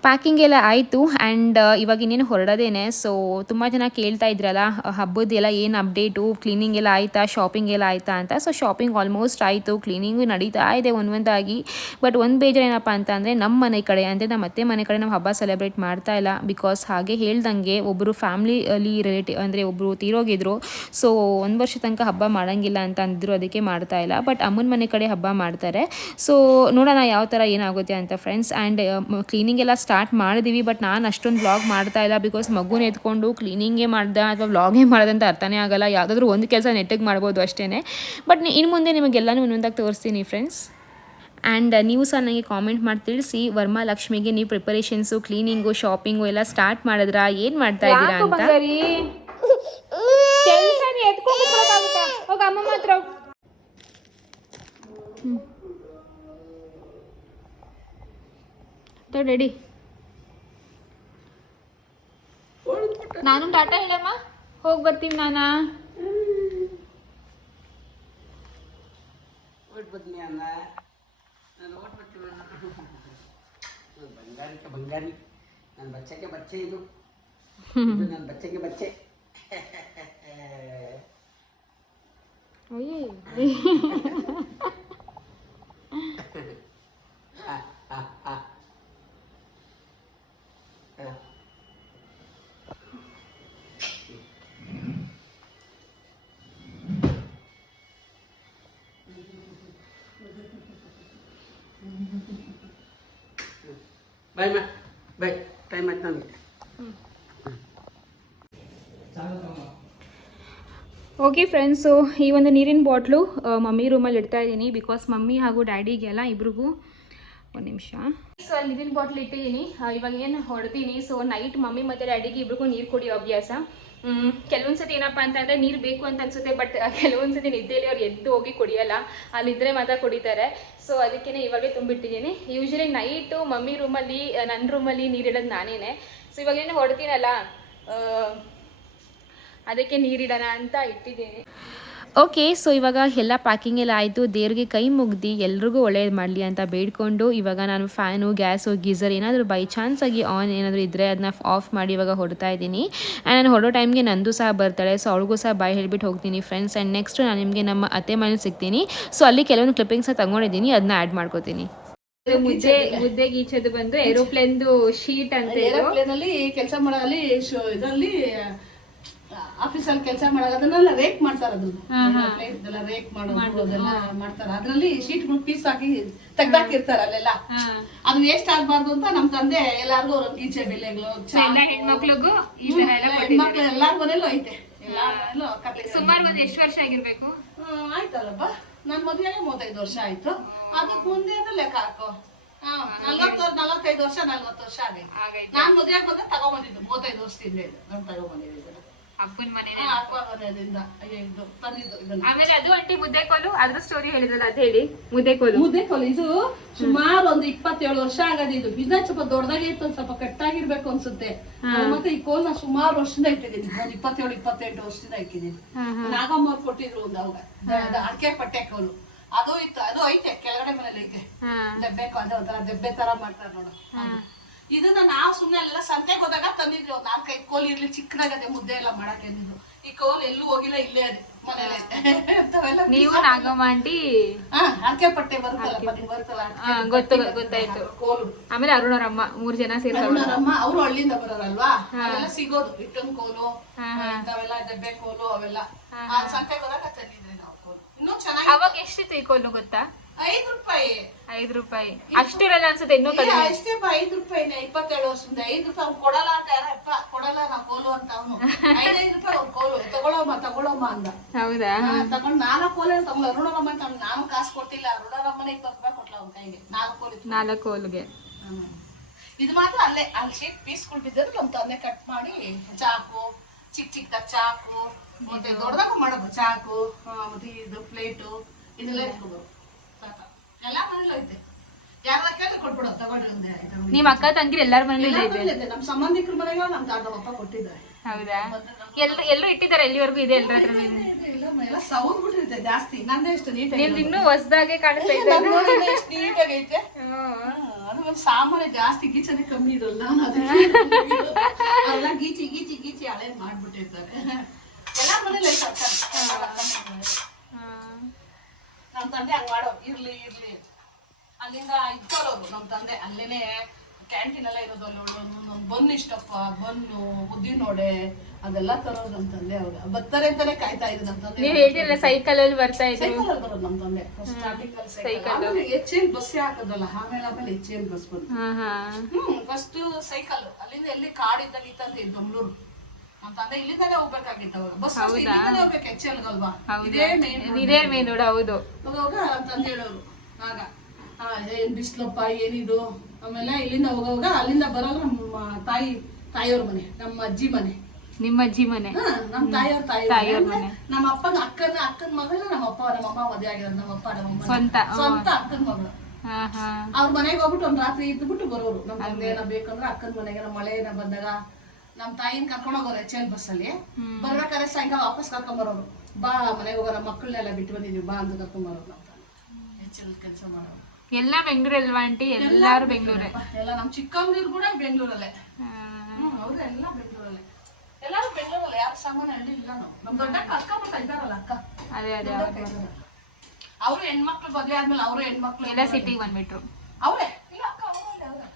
S1: ಪ್ಯಾಕಿಂಗ್ ಎಲ್ಲ ಆಯಿತು ಆ್ಯಂಡ್ ಇವಾಗ ಇನ್ನೇನು ಹೊರಡೋದೇನೆ. ಸೊ ತುಂಬ ಜನ ಕೇಳ್ತಾ ಇದ್ರಲ್ಲ ಹಬ್ಬದ್ದೆಲ್ಲ ಏನು ಅಪ್ಡೇಟು ಕ್ಲೀನಿಂಗ್ ಎಲ್ಲ ಆಯಿತಾ? ಶಾಪಿಂಗ್ ಎಲ್ಲ ಆಯಿತಾ? ಅಂತ. ಸೊ ಶಾಪಿಂಗ್ ಆಲ್ಮೋಸ್ಟ್ ಆಯಿತು. ಕ್ಲೀನಿಂಗು ನಡೀತಾ ಇದೆ ಒಂದೊಂದಾಗಿ. ಬಟ್ ಒಂದು ಬೇಜಾರು ಏನಪ್ಪ ಅಂತ ಅಂದರೆ ನಮ್ಮ ಮನೆ ಕಡೆ, ಅಂದರೆ ನಮ್ಮ ಅತ್ತೆ ಮನೆ ಕಡೆ ನಾವು ಹಬ್ಬ ಸೆಲೆಬ್ರೇಟ್ ಮಾಡ್ತಾ ಇಲ್ಲ. ಬಿಕಾಸ್ ಹಾಗೆ ಹೇಳ್ದಂಗೆ ಒಬ್ಬರು ಫ್ಯಾಮ್ಲಿಲಿ ರಿಲೇಟಿವ್ ಅಂದರೆ ಒಬ್ಬರು ತೀರೋಗಿದ್ರು. ಸೊ ಒಂದು ವರ್ಷ ತನಕ ಹಬ್ಬ ಮಾಡೋಂಗಿಲ್ಲ ಅಂತ ಅಂದಿದ್ರು. ಅದಕ್ಕೆ ಮಾಡ್ತಾ ಇಲ್ಲ. ಬಟ್ ಅಮ್ಮನ ಮನೆ ಕಡೆ ಹಬ್ಬ ಮಾಡ್ತಾರೆ. ಸೊ ನೋಡೋಣ ಯಾವ ಥರ ಏನಾಗುತ್ತೆ ಅಂತ ಫ್ರೆಂಡ್ಸ್ ಆ್ಯಂಡ್ ಕ್ಲೀನಿಂಗ್ ಎಲ್ಲ ಸ್ಟಾರ್ಟ್ ಮಾಡಿದ್ದೀವಿ ಬಟ್ ನಾನು ಅಷ್ಟೊಂದು ವ್ಲಾಗ್ ಮಾಡ್ತಾ ಇಲ್ಲ ಬಿಕಾಸ್ ಮಗುನ ಎತ್ಕೊಂಡು ಕ್ಲೀನಿಂಗೇ ಮಾಡ್ದೆ ಅಥವಾ ವ್ಲಾಗೇ ಮಾಡೋದಂತ ಅರ್ಥನೇ ಆಗಲ್ಲ. ಯಾವುದಾದ್ರೂ ಒಂದು ಕೆಲಸ ನೆಟ್ಟಿಗೆ ಮಾಡ್ಬೋದು ಅಷ್ಟೇ ಬಟ್ ಇನ್ನು ಮುಂದೆ ನಿಮಗೆಲ್ಲನೂ ಒಂದೊಂದಾಗಿ ತೋರಿಸ್ತೀನಿ ಫ್ರೆಂಡ್ಸ್ ಆ್ಯಂಡ್ ನೀವು ಸಹ ನನಗೆ ಕಾಮೆಂಟ್ ಮಾಡಿ ತಿಳಿಸಿ ವರ್ಮಾ ಲಕ್ಷ್ಮಿಗೆ ನೀವು ಪ್ರಿಪರೇಷನ್ಸು ಕ್ಲೀನಿಂಗು ಶಾಪಿಂಗು ಎಲ್ಲ ಸ್ಟಾರ್ಟ್ ಮಾಡಿದ್ರ? ಏನು ಮಾಡ್ತಾ ಇದ್ದೀರಾ ಅಂತ? ರೆಡಿ ನಾನು ಟಾಟಾ ಹೇಳಮ್ಮ ಹೋಗಿ ಬರ್ತೀನಿ ನಾನಾ
S2: ಓಟ್ ಬದ್ನಿ ಅನ್ನ ನಾನು ಓಟ್ ಬರ್ತೀವಿ ಬಂಗಾರಕ್ಕೆ ಬಂಗಾರಿ ನನ್ನ ಬಚ್ಚಕ್ಕೆ ಬಚ್ಚೆ ಇದು ಇದು ನನ್ನ ಬಚ್ಚಕ್ಕೆ ಬಚ್ಚೆ ಆ, ಬಾಯ್ ಮಾ ಬಾಯ್ ಟೈಮ್ ಆಯ್ತು
S1: ಓಕೆ ಫ್ರೆಂಡ್ಸು ಈ ಒಂದು ನೀರಿನ ಬಾಟ್ಲು ಮಮ್ಮಿ ರೂಮಲ್ಲಿ ಇಡ್ತಾ ಇದ್ದೀನಿ ಬಿಕಾಸ್ ಮಮ್ಮಿ ಹಾಗೂ ಡ್ಯಾಡಿಗೆಲ್ಲ ಇಬ್ರಿಗೂ ಒಂದು ನಿಮಿಷ. ಸೊ ಅಲ್ಲಿ ನೀರಿನ ಬಾಟ್ಲ್ ಇಟ್ಟಿದ್ದೀನಿ ಇವಾಗ ಏನು ಹೊಡೆದೀನಿ? ಸೊ ನೈಟ್ ಮಮ್ಮಿ ಮತ್ತು ಡ್ಯಾಡಿಗೆ ಇಬ್ರಿಗೂ ನೀರು ಕುಡಿಯೋ ಅಭ್ಯಾಸ. ಕೆಲವೊಂದು ಸತಿ ಏನಪ್ಪ ಅಂತಂದರೆ ನೀರು ಬೇಕು ಅಂತ ಅನ್ಸುತ್ತೆ ಬಟ್ ಕೆಲವೊಂದು ಸತಿ ನಿದ್ದೆಯಲ್ಲಿ ಅವ್ರು ಎದ್ದು ಹೋಗಿ ಕುಡಿಯಲ್ಲ ಅಲ್ಲಿದ್ದರೆ ಮಾತ್ರ ಕುಡಿತಾರೆ. ಸೊ ಅದಕ್ಕೇ ಇವಾಗಲೇ ತುಂಬಿಟ್ಟಿದ್ದೀನಿ ಯೂಶ್ವಲಿ ನೈಟು ಮಮ್ಮಿ ರೂಮಲ್ಲಿ ನನ್ನ ರೂಮಲ್ಲಿ ನೀರಿಡೋದು ನಾನೇನೆ. ಸೊ ಇವಾಗೇನು ಹೊಡ್ತೀನಲ್ಲ ಅದಕ್ಕೆ ನೀರಿಡೋಣ ಅಂತ ಇಟ್ಟಿದ್ದೀನಿ ಓಕೆ ಸೊ ಇವಾಗ ಎಲ್ಲ ಪ್ಯಾಕಿಂಗ್ ಎಲ್ಲ ಆಯಿತು. ದೇವ್ರಿಗೆ ಕೈ ಮುಗ್ದು ಎಲ್ರಿಗೂ ಒಳ್ಳೇದು ಮಾಡಲಿ ಅಂತ ಬೇಡ್ಕೊಂಡು ಇವಾಗ ನಾನು ಫ್ಯಾನು ಗ್ಯಾಸು ಗೀಸರ್ ಏನಾದರೂ ಬೈ ಚಾನ್ಸ್ ಆಗಿ ಆನ್ ಏನಾದರೂ ಇದ್ದರೆ ಅದನ್ನ ಆಫ್ ಮಾಡಿ ಇವಾಗ ಹೊಡ್ತಾ ಇದ್ದೀನಿ. ಆ್ಯಂಡ್ ನಾನು ಹೊಡೋ ಟೈಮ್ಗೆ ನಂದು ಸಹ ಬರ್ತಾಳೆ ಸೊ ಅವಳಿಗೂ ಸಹ ಬಾಯ್ ಹೇಳ್ಬಿಟ್ಟು ಹೋಗ್ತೀನಿ ಫ್ರೆಂಡ್ಸ್ ಆ್ಯಂಡ್ ನೆಕ್ಸ್ಟ್ ನಾನು ನಿಮಗೆ ನಮ್ಮ ಅತ್ತೆ ಮನೆ ಸಿಗ್ತೀನಿ. ಸೊ ಅಲ್ಲಿ ಕೆಲವೊಂದು ಕ್ಲಿಪ್ಪಿಂಗ್ಸ್ ತಗೊಂಡಿದ್ದೀನಿ ಅದನ್ನ ಆ್ಯಡ್ ಮಾಡ್ಕೋತೀನಿ. ಮುದ್ದೆ ಮುದ್ದೆ ಗೀಚೋದು ಬಂದು ಏರೋಪ್ಲೇನ್ದು ಶೀಟ್ ಅಂತ
S6: ಏರೋಪ್ಲೇನ್ ಅಲ್ಲಿ ಕೆಲಸ ಮಾಡಲಿ ಇದರಲ್ಲಿ ಆಫೀಸಲ್ಲಿ ಕೆಲಸ ಮಾಡೋದು ಅದನ್ನೆಲ್ಲ ರೇಕ್ ಮಾಡ್ತಾರ ಅದನ್ನ. ರೇಕ್ ಮಾಡೋದು ಅದೆಲ್ಲ ಮಾಡ್ತಾರ. ಅದ್ರಲ್ಲಿ ಶೀಟ್ ಪೀಸ್ ಹಾಕಿ ತೆಗ್ದಾಕಿರ್ತಾರ ಅಲ್ಲೆಲ್ಲ. ಅದು ವೇಸ್ಟ್ ಆಗ್ಬಾರ್ದು ಅಂತ ನಮ್ ತಂದೆ ಎಲ್ಲಾರ್ಗು ಅವ್ರ ಗೀಚೆ ಬೆಲೆಗಳು
S1: ಹೆಣ್ಮಕ್ಳಿಗೂ
S6: ಹೆಣ್ಮಕ್ಳು ಎಲ್ಲಾರ್ ಮನೇಲೂ ಐತೆ.
S1: ಸುಮಾರು ಒಂದು ಎಷ್ಟು ವರ್ಷ ಆಗಿರ್ಬೇಕು?
S6: ಆಯ್ತಲ್ಲಪ್ಪ. ನನ್ ಮದ್ವೆ ಮೂವತ್ತೈದು ವರ್ಷ ಆಯ್ತು. ಅದಕ್ ಮುಂದೆ ಲೆಕ್ಕ ಹಾಕು. ಹಾ, ನಲ್ವತ್ತು ನಲವತ್ತೈದು ವರ್ಷ ನಲ್ವತ್ತು ವರ್ಷ ಆಗೈತೆ ನಾನ್ ಮದ್ವೆ ಹೋದ್ರೆ ತಗೊಂಡ್ ಬಂದಿದ್ದು ಮೂವತ್ತೈದು ವರ್ಷದಿಂದ ನಾನು ತಗೊಂಡ್ಬಂದಿದ್ದೆ
S1: ಅಪ್ಪನ
S6: ಮನೆನೇ
S1: ಆಮೇಲೆ ಅದು ಅಂಟಿ ಮುದ್ದೆ ಕೋಲು ಅದ್ರ ಸ್ಟೋರಿ ಹೇಳಿದ್ರಲ್ಲ ಅದ್ ಹೇಳಿ. ಮುದ್ದೆ ಕೋಲು.
S6: ಮುದ್ದೆ ಕೋಲು ಇದು ಸುಮಾರು ಒಂದು ಇಪ್ಪತ್ತೇಳು ವರ್ಷ ಆಗದೆ ಇದು. ಇನ್ನ ಸ್ವಲ್ಪ ದೊಡ್ಡದಾಗಿ ಇತ್ತು ಸ್ವಲ್ಪ ಕಟ್ಟಾಗಿರ್ಬೇಕು ಅನ್ಸುತ್ತೆ. ಮತ್ತೆ ಈ ಕೋಲ್ನ ಸುಮಾರು ವರ್ಷದಿಂದ ಇಟ್ಟಿದ್ದೀನಿ. ಒಂದ್ ಇಪ್ಪತ್ತೇಳು ಇಪ್ಪತ್ತೆಂಟು ವರ್ಷದಿಂದ ಇಟ್ಟಿದ್ದೀನಿ. ನಾಗಮ್ಮ ಕೊಟ್ಟಿದ್ರು ಒಂದು ಅವಾಗ. ಅಡಕೆ ಪಟ್ಟೆ ಕೋಲು. ಅದು ಇತ್ತು ಅದು ಐತೆ ಕೆಳಗಡೆ ಮನೇಲಿ ಐತೆ. ದೆಬ್ಬೆ ಅದು ದೆಬ್ಬೆ ತರ ಮಾಡ್ತಾರೆ ನೋಡು. ಇದನ್ನ ನಾವು ಸುಮ್ಮನೆ ಎಲ್ಲ ಸಂತೆಗೆ ಹೋದಾಗ ತಂದಿದ್ವಿ. ಒಂದ್ ನಾಲ್ಕೈದು ಕೋಲ್ ಇರ್ಲಿ ಚಿಕ್ಕದಾಗದೆ ಮುದ್ದೆ ಎಲ್ಲ ಮಾಡಕ್ಕೆ ಅಂದಿದ್ದು. ಈ ಕೋಲ್ ಎಲ್ಲೂ ಹೋಗಿಲ್ಲ ಇಲ್ಲೇ ಅದೇ ಮನೇಲೆ. ಅಂಥವೆಲ್ಲ
S1: ನೀವು ನಾಗಮ್ಮ ಆಂಟಿ
S6: ಹಾ ಅಡಿಕೆ ಪಟ್ಟೆ ಬರುತ್ತಲ್ಲ ಬರುತ್ತಲ್ಲ
S1: ಗೊತ್ತು ಗೊತ್ತಾಯ್ತು.
S6: ಕೋಲು.
S1: ಆಮೇಲೆ ಅರುಣರಮ್ಮ ಮೂರ್ ಜನ ಸೇರಿ
S6: ಅರುಣರಮ್ಮ ಅವರು ಹಳ್ಳಿಯಿಂದ ಬರೋರಲ್ವಾ? ಅವೆಲ್ಲ ಸಿಗೋದು ಇಟ್ಟನ್ ಕೋಲು ಇಂಥವೆಲ್ಲ ಡಬ್ಬೆ ಕೋಲು ಅವೆಲ್ಲ. ಸಂತೆಗೆ ಹೋದಾಗ ತಂದಿದ್ವಿ ನಾವು ಕೋಲು. ಇನ್ನೂ ಚೆನ್ನಾಗಿ
S1: ಅವಾಗ ಎಷ್ಟಿತ್ತು ಈ ಕೋಲು ಗೊತ್ತಾ?
S6: ಐದು ರೂಪಾಯಿ.
S1: ಐದು ರೂಪಾಯಿ. ಅಷ್ಟಿರಲ್ಲ ಅನ್ಸುತ್ತೆ ಇನ್ನೂ ಕಡಿಮೆ.
S6: ಅಷ್ಟೇ ಐದು ರೂಪಾಯಿನೇ ಇಪ್ಪತ್ತೇಳು ವರ್ಷದಿಂದ. ಐದು ರೂಪಾಯಿ ಅವ್ನು ಕೊಡಲ್ಲ ಅಂತ ಯಾರಪ್ಪ ಕೊಡಲ್ಲ ನಾ ಕೋಲು ಅಂತ ಅವನು. ಐದೈದು ರೂಪಾಯಿ ಅವ್ನು ಕೋಲು. ತಗೊಳಮ್ಮ ತಗೊಳಮ್ಮ ಅಂದ.
S1: ಹೌದಾ?
S6: ತಗೊಂಡು ನಾಲ್ಕು ಕೋಲೆ ತಗೊಂಡು ಅರುಣರಮ್ಮ ಅಂತ ಅವ್ನು. ನಾನು ಕಾಸು ಕೊಟ್ಟಿಲ್ಲ ಅರುಣರಮ್ಮನೆ ಇಪ್ಪತ್ತು ರೂಪಾಯಿ ಕೊಟ್ಲ ಅವ್ನ ಕೈಗೆ. ನಾಲ್ಕು ಕೋಲಿ
S1: ನಾಲ್ಕು ಕೋಲ್ಗೆ.
S6: ಇದು ಮಾತ್ರ ಅಲ್ಲೇ ಅಲ್ಲಿ ಶೀಟ್ ಪೀಸ್ಗಳು ಬಿದ್ದರು ನಮ್ಮ ತಂದೆ ಕಟ್ ಮಾಡಿ ಚಾಕು ಚಿಕ್ಕ ಚಿಕ್ಕ ಚಾಕು ಮತ್ತೆ ದೊಡ್ಡದಾಗ ಮಾಡೋದು ಚಾಕು ಮತ್ತೆ ಇದು ಪ್ಲೇಟು ಇದೆಲ್ಲ ಸಾಕ ಎಲ್ಲ ಮನೇಲೂ ಐತೆ. ಯಾರ ಕೇಳಿ ಕೊಟ್ಬಿಡು ಕೊಡು ತಗೊಳ್ರಿ ಒಂದೇ ಐದು ರೂಪಾಯಿ.
S1: ನಿಮ್ಮ ಅಕ್ಕ ತಂಗಿರಿ ಎಲ್ಲಾರ ಮನೇಲಿ
S6: ಎಲ್ಲಾರ್
S1: ಇದೆ
S6: ಮನೇಲಿ ಇದೆ. ನಮ್ಮ ಸಂಬಂಧಿಕರ ಮನೆಗೆ ನಮ್ ತಾತವಪ್ಪ ಕೊಟ್ಟಿದ್ದಾರೆ.
S1: ಹೌದಾ? ಎಲ್ಲ ಎಲ್ಲರೂ ಇಟ್ಟಿದ್ದಾರೆ ಎಲ್ಲಿವರೆಗೂ ಇದೆ ಎಲ್ಲರ ಹತ್ರ
S6: ಇದು ಎಲ್ಲ ಎಲ್ಲ ಸೌದ್ ಬಿಟ್ಟಿರುತ್ತೆ ಜಾಸ್ತಿ. ನಂದೇ ಎಷ್ಟು ನೀಟಾಗಿ
S1: ನಿಮ್ದು ಇನ್ನೂ ಹೊಸದಾಗೆ ಕಾಣಿಸ್ತಾ ಇದೆ
S6: ಎಷ್ಟು ನೀಟಾಗಿ ಐತೆ. ಅದು ಒಂದು ಸಾಮಾನ್ಯ ಜಾಸ್ತಿ ಗೀಚನೆ ಕಮ್ಮಿ ಇರಲ್ಲ ಗೀಚಿ ಗೀಚಿ ಗೀಚಿ ಹಳೆ ಮಾಡ್ಬಿಟ್ಟಿರ್ತಾರೆ. ಎಲ್ಲ ಮನೇಲಿ ಐತೆ. ತಂದೆ ಹಂಗೆ ಮಾಡೋ ಇರ್ಲಿ ಇರ್ಲಿ. ಅಲ್ಲಿಂದ ಇಟ್ಕೊಳ್ಳೋರು ನಮ್ ತಂದೆ. ಅಲ್ಲೇನೆ ಕ್ಯಾಂಟೀನ್ ಎಲ್ಲ ಇರೋದು ಅಲ್ಲಿ ಒಂದು ಬನ್ ಇಷ್ಟಪ್ಪ. ಬನ್ನು ಉದ್ದಿನ ನೋಡೆ ಅದೆಲ್ಲ ತರೋದು ನಮ್ ತಂದೆ ಅವ್ರು. ಬರ್ತಾರೆ ಅಂತಾನೆ ಕಾಯ್ತಾ ಇದ್ರು ನಮ್ಮ ತಂದೆ.
S1: ನೀವ್ ಸೈಕಲ್ ಅಲ್ಲಿ ಬರ್ತಾ ಇದ್ರು.
S6: ಸೈಕಲ್ ಅಲ್ಲಿ ಬರೋದು ನಮ್ ತಂದೆ. ಸ್ಟಾರ್ಟಿಂಗ್ ಅಲ್ಲಿ ಸೈಕಲ್ ಆಮೇಲೆ ಎಚ್ ಬಸ್ ಹಾಕೋದಲ್ಲ ಆಮೇಲೆ ಆಮೇಲೆ ಎಚ್ ಬಸ್ ಬಂತು ಹ್ಮ್ ಫಸ್ಟ್ ಸೈಕಲ್ ಅಲ್ಲಿಂದ ಎಲ್ಲಿ ಕಾಡಿದ್ದಲ್ಲಿ ತಂದೆ ಬೆಂಗಳೂರು? ನಮ್ಮ ಹೋಗ್ಬೇಕಾಗಿತ್ತು ಬಸ್ ಇಲ್ಲಿಂದಾನೆ ಹೋಗ್ಬೇಕು ಎಚ್ ಎಲ್ ಅಲ್ವಾ ಇದೇ ಮೇನ್
S1: ಇದೇ ಹೌದು.
S6: ನಮ್ಮ ಹೇಳೋರು. ಆಗ ಆ, ಏನ್ ಬಿಸ್ಲಪ್ಪ ಏನಿದು? ಆಮೇಲೆ ಇಲ್ಲಿಂದ ಹೋಗುವಾಗ ಅಲ್ಲಿಂದ ಬರೋದು ನಮ್ಮ ತಾಯಿ ತಾಯಿಯವ್ರ ಮನೆ ನಮ್ಮ ಅಜ್ಜಿ ಮನೆ.
S1: ನಿಮ್ಮ ಅಜ್ಜಿ ಮನೆ.
S6: ನಮ್ಮ ತಾಯಿಯವ್ರ ತಾಯಿ ಮನೆ. ನಮ್ಮ ಅಪ್ಪನ ಅಕ್ಕನ ಅಕ್ಕನ ಮಗಳ ನಮ್ಮ ಅಪ್ಪ ನಮ್ಮ ಅಮ್ಮ ಮದುವೆ ಆಗಿರೋದು ನಮ್ಮ ಅಪ್ಪ ನಮ್ಮ
S1: ಸ್ವಂತ
S6: ಸ್ವಂತ ಅಕ್ಕನ ಮಗಳು. ಅವ್ರ ಮನೆಗೆ ಹೋಗ್ಬಿಟ್ಟು ಒಂದ್ ರಾತ್ರಿ ಇದ್ಬಿಟ್ಟು ಬರೋರು. ನಮ್ ತಂದೆ ಏನೋ ಬೇಕಂದ್ರೆ ಅಕ್ಕನ ಮನೆಗೆ ಮಳೆ ಏನ ಬಂದಾಗ ನಮ್ ತಾಯಿನ ಕರ್ಕೊಂಡು ಹೋಗೋರು ಎಚ್ ಎಲ್ ಬಸ್ ಅಲ್ಲಿ ಬರ್ಬೇಕಾದ್ರೆ ಸಾಯಂಕಾಲ ವಾಪಸ್ ಕರ್ಕೊಂಡ್ ಬರೋರು ಬಾ ಮನೆಗೆ ಹೋಗೋರ ಮಕ್ಕಳನ್ನೆಲ್ಲ ಬಿಟ್ಟು ಬಂದಿದ್ದೀವಿ ಬಾ ಅಂತ ಕರ್ಕೊಂಡ್ ಬರೋರು ನಮ್ ತಂದೆ ಎಚ್ ಎಲ್ ಕೆಲಸ ಮಾಡೋರು.
S1: ಎಲ್ಲ ಬೆಂಗಳೂರಲ್ವಾ ಆಂಟಿ? ಎಲ್ಲಾರು ಬೆಂಗಳೂರೇ.
S6: ಎಲ್ಲ ನಮ್ ಚಿಕ್ಕಮ್ಮನೀರು ಕೂಡ ಬೆಂಗಳೂರಲ್ಲೇ. ಹ್ಮ್ ಅವ್ರು ಎಲ್ಲ ಬೆಂಗಳೂರಲ್ಲೇ. ಎಲ್ಲಾರು ಬೆಂಗಳೂರಲ್ಲೇ ಯಾರು ಸಾಮಾನ್ಯ ಹಳ್ಳಿ ಇಲ್ಲ ನಾವು. ನಮ್ ದೊಡ್ಡ ಅಕ್ಕ ಬರ್ತಾ ಇದ್ದಾರಲ್ಲ ಅಕ್ಕ.
S1: ಅದೇ ಅದೇ
S6: ಅವ್ರು. ಹೆಣ್ಮಕ್ಳು ಮದ್ವೆ ಆದ್ಮೇಲೆ ಅವರು ಹೆಣ್ಮಕ್ಳು
S1: ಎಲ್ಲ ಸಿಟಿಗೆ ಬಂದ್ಬಿಟ್ರು.
S6: ಅವರೇ ಇಲ್ಲ ಅಕ್ಕ ಅವರೇ ಅವರೇ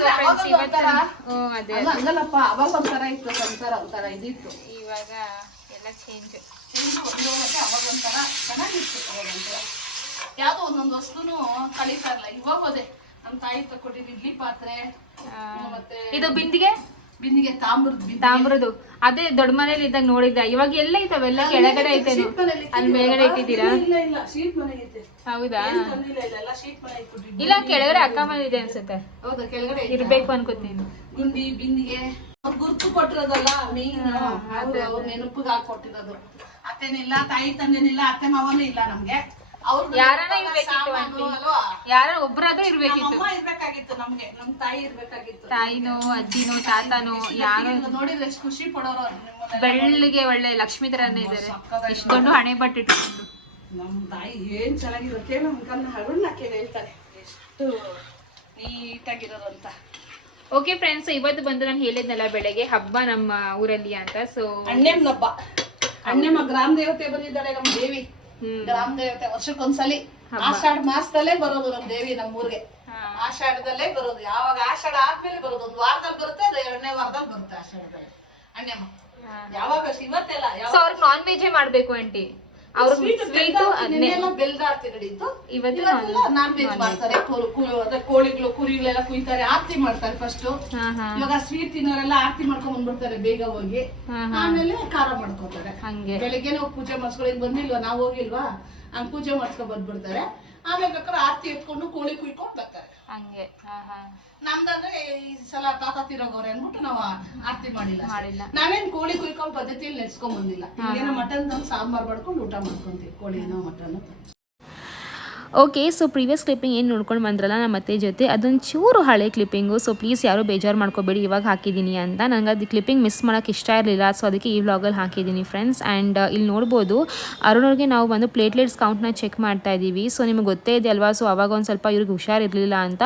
S1: ಸೊ ಫ್ರೆಂಡ್ಸ್ ಇವತ್ತು ಹ್ಮ್ ಅದೇ
S6: ಅಲ್ಲ ಹಂಗಲ್ಲಪ್ಪ ಅವಾಗ ಒಂಥರ ಇತ್ತು ಸಂಸಾರ ಒಂಥರ ಇದಿತ್ತು
S1: ಇವಾಗ ಎಲ್ಲ ಚೇಂಜ್
S6: ಚೇಂಜ್ ಒಂದು ಮತ್ತೆ ಅವಾಗ ಒಂಥರ ಚೆನ್ನಾಗಿತ್ತು ಯಾವ್ದೋ ಒಂದೊಂದು ವಸ್ತುನು ಕಳೀತಾ ಇರಲ್ಲ ಇವಾಗ ಅದೇ ನಮ್ಮ ತಾಯಿ ತಕೊಟ್ಟಿದ್ ಇಡ್ಲಿ ಪಾತ್ರೆ ಮತ್ತೆ
S1: ಇದು ಬಿಂದಿಗೆ?
S6: ಬಿಂದಿಗೆ ತಾಮ್ರದ ಬಿಂದಿಗೆ.
S1: ತಾಮ್ರದು. ಅದೇ ದೊಡ್ಡ ಮನೇಲಿ ಇದ್ದಾಗ ನೋಡಿದ್ದ. ಇವಾಗ ಎಲ್ಲ ಐತವೆಲ್ಲ ಕೆಳಗಡೆ
S6: ಐತೆ
S1: ಅಲ್ಲಿ ಮೇಲ್ಗಡೆ ಇಟ್ಟಿದ್ದೀರಾ?
S6: ಇಲ್ಲ ಇಲ್ಲ ಶೀಟ್ ಮನೆಗೆ ಐತೆ
S1: ಹೌದಾ?
S6: ಇಲ್ಲ
S1: ಕೆಳಗಡೆ ಅಕ್ಕ ಮನೆ ಇದೆ ಅನ್ಸುತ್ತೆ.
S6: ಹೌದಾ ಕೆಳಗಡೆ ಐತೆ.
S1: ಇರ್ಬೇಕು ಅನ್ಕೋತೀನಿ.
S6: ಗುಂಡಿ ಬಿಂದಿಗೆ. ಗುರ್ತು ಕೊಟ್ಟಿರೋದಲ್ಲ ಮೀನ್ ಅವ್ರು ಅವ್ರ ನೆನಪಿಗೆ ಹಾಕೊಟ್ಟಿರೋದು ಅತ್ತೆನಿಲ್ಲ ತಾಯಿ ತಂದೆನಿಲ್ಲ ಅತ್ತೆ ಮಾವನೂ ಇಲ್ಲ ನಮ್ಗೆ.
S1: ಇರ್ಬೇಕಿತ್ತು aunty? ಯಾರ ಒಬ್ರಾದ್ರೂ ಇರ್ಬೇಕಿತ್ತು.
S6: ಅಮ್ಮ ಇರ್ಬೇಕಾಗಿತ್ತು ನಮ್ಗೆ ನಮ್ ತಾಯಿ ಇರ್ಬೇಕಾಗಿತ್ತು.
S1: ತಾಯಿನೋ ಅಜ್ಜಿನೋ ತಾತನೋ ಯಾರೋ
S6: ನೋಡಿದ್ರೆ ಎಷ್ಟು ಖುಷಿ ಪಡೋರು
S1: ಬೆಳ್ಳಿಗೆ ಒಳ್ಳೆ ಲಕ್ಷ್ಮೀ ತರನೇ ಇದಾರೆ. ಇಷ್ಟೊಂದು ದೊಡ್ಡ ಹಣೆ ಬಟ್ಟಿಟ್ಕೊಂಡು
S6: ನಮ್ ತಾಯಿ ಏನು ಚೆನ್ನಾಗಿರೋ ಕೇಳ ಕನ್ನ ಹರುಣ್ ಕೇಳಿ ಹೇಳ್ತಾರೆ ಎಷ್ಟು ನೀಟಾಗಿರೋದು ಅಂತ.
S1: ಓಕೆ ಫ್ರೆಂಡ್ಸ್ ಇವತ್ತು ಬಂದು ನಾನು ಹೇಳಿದ್ನಲ್ಲ ಬೆಳಗ್ಗೆ ಹಬ್ಬ ನಮ್ಮ ಊರಲ್ಲಿ ಅಂತ ಸೊ
S6: ಅಣ್ಣೆಮ್ಮ ಹಬ್ಬ. ಅಣ್ಣೆಮ್ಮ ಗ್ರಾಮ ದೇವತೆ ಬಂದಿದ್ದಾಳೆ ನಮ್ ದೇವಿ. ಗ್ರಾಮ ದೇವತೆ ವರ್ಷಕ್ಕೊಂದ್ಸಲಿ. ಆಷಾಢ ಮಾಸದಲ್ಲೇ ಬರೋದು ನಮ್ಮ ದೇವಿ ನಮ್ಮ ಊರಿಗೆ. ಆಷಾಢದಲ್ಲೇ ಬರೋದು. ಯಾವಾಗ ಆಷಾಢ ಆದ್ಮೇಲೆ ಬರೋದು. ಒಂದು ವಾರದಲ್ಲಿ ಬರುತ್ತೆ ಅದು ಎರಡನೇ ವಾರದಲ್ಲಿ ಬರುತ್ತೆ ಆಷಾಢದಲ್ಲಿ. ಅಣ್ಣಮ್ಮ ಯಾವಾಗ? ಇವತ್ತೆಲ್ಲ
S1: ನಾನ್ ವೆಜ್ ಮಾಡ್ಬೇಕು ಆಂಟಿ ಅವ್ರ ಸ್ವೀಟು
S6: ಬೆಲ್ದಾರ್ತಿ ನಡೀತು
S1: ಇವತ್ತು
S6: ನಾನ್ ವೆಜ್ ಮಾಡ್ತಾರೆ. ಕೋಳಿಗಳು ಕುರಿಗಳೆಲ್ಲ ಕುಯ್ತಾರೆ. ಆರತಿ ಮಾಡ್ತಾರೆ ಫಸ್ಟ್ ಇವಾಗ ಸ್ವೀಟ್ ತಿನ್ನೋರೆಲ್ಲ ಆರತಿ ಮಾಡ್ಕೊಂಡ್ ಬಂದ್ಬಿಡ್ತಾರೆ ಬೇಗ ಹೋಗಿ. ಆಮೇಲೆ ಖಾರ ಮಾಡ್ಕೋತಾರೆ.
S1: ಹಂಗೆ.
S6: ಬೆಳಿಗ್ಗೆನೆ ಪೂಜೆ ಮಾಡಿಸ್ಕೊಳ್ಳಿ. ಬಂದಿಲ್ವಾ? ನಾವ್ ಹೋಗಿಲ್ವಾ? ಹಂಗ್ ಪೂಜೆ ಮಾಡ್ಸ್ಕೊಂಡ್ ಬಂದ್ಬಿಡ್ತಾರೆ. ಆಮೇಲೆ ಬೇಕಾದ್ರೆ ಆರತಿ ಎತ್ಕೊಂಡು ಕೋಳಿ ಕುಯ್ಕೊಂಡು ಬರ್ತಾರೆ.
S1: ಹಂಗೆ ಹಾ ಹಾ.
S6: ನಮ್ದಂದ್ರೆ ಈ ಸಲ ತಾತ ಅನ್ಬಿಟ್ಟು ಅಂದ್ಬಿಟ್ಟು ನಾವು ಆರತಿ ಮಾಡಿಲ್ಲ
S1: ಮಾಡಿಲ್ಲ.
S6: ನಾವೇನ್ ಕೋಳಿ ಕುಯ್ಕೊಂಡ್ ಪದ್ಧತಿಯಲ್ಲಿ ನೆಚ್ಕೊಂಡ್ ಬಂದಿಲ್ಲ. ಏನೋ ಮಟನ್ ತಂದು ಸಾಂಬಾರ್ ಮಾಡ್ಕೊಂಡು ಊಟ ಮಾಡ್ಕೊಂತೀವಿ ಕೋಳಿನೋ mutton
S1: okay so previous clipping ಏನು ನೋಡ್ಕೊಂಡು ಬಂದ್ರಲ್ಲ ನಮ್ಮ ಮತ್ತೆ ಜೊತೆ, ಅದೊಂದು ಚೂರು ಹಳೆ ಕ್ಲಿಪ್ಪಿಂಗು ಸೊ ಪ್ಲೀಸ್ ಯಾರು ಬೇಜಾರು ಮಾಡ್ಕೋಬೇಡಿ, ಇವಾಗ ಹಾಕಿದ್ದೀನಿ ಅಂತ. ನನಗೆ ಅದು ಕ್ಲಿಪ್ಪಿಂಗ್ ಮಿಸ್ ಮಾಡೋಕ್ಕೆ ಇಷ್ಟ ಇರಲಿಲ್ಲ ಸೊ ಅದಕ್ಕೆ ಈ ವ್ಲಾಗಲ್ಲಿ ಹಾಕಿದ್ದೀನಿ ಫ್ರೆಂಡ್ಸ್ ಆ್ಯಂಡ್ ಇಲ್ಲಿ ನೋಡ್ಬೋದು ಅರುಣವ್ರಿಗೆ ನಾವು ಬಂದು ಪ್ಲೇಟ್ಲೆಟ್ಸ್ ಕೌಂಟ್ನ ಚೆಕ್ ಮಾಡ್ತಾ ಇದ್ದೀವಿ. ಸೊ ನಿಮಗೆ ಗೊತ್ತೇ ಇದೆ ಅಲ್ವಾ ಸೊ ಅವಾಗ ಒಂದು ಸ್ವಲ್ಪ ಇವ್ರಿಗೆ ಹುಷಾರಿರಲಿಲ್ಲ ಅಂತ.